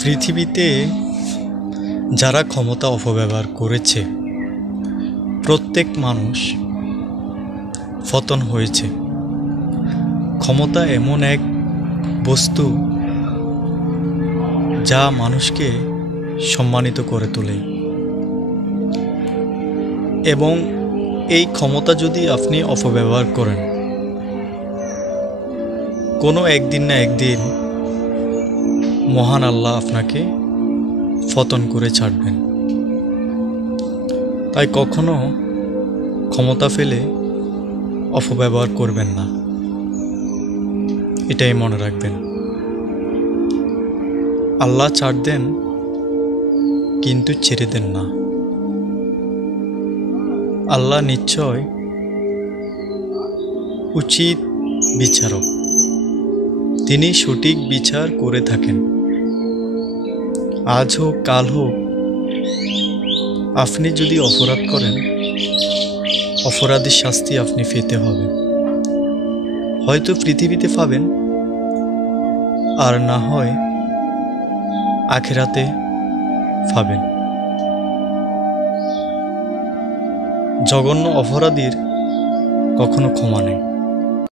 পৃথিবীতে যারা ক্ষমতা অপব্যবহার করেছে প্রত্যেক মানুষ পতন হয়েছে। ক্ষমতা এমন এক বস্তু যা মানুষকে সম্মানিত করে তোলে, এবং এই ক্ষমতা যদি আপনি অপব্যবহার করেন, কোনো একদিন না একদিন মহান আল্লাহ আপনাকে পতন করে ছাড়বেন। তাই কখনো ক্ষমতা ফেলে অপব্যবহার করবেন না, এটাই মনে রাখবেন। আল্লাহ ছাড় দেন কিন্তু ছেড়ে দেন না। আল্লাহ নিশ্চয় উচিত বিচারক, তিনি সঠিক বিচার করে থাকেন। আজ হোক কাল হোক, আপনি যদি অপরাধ করেন, অপরাধীর শাস্তি আপনি পেতে হবে। হয়তো পৃথিবীতে পাবেন, আর না হয় আখিরাতে পাবেন। জঘন্য অপরাধীর কখনো ক্ষমা নেই।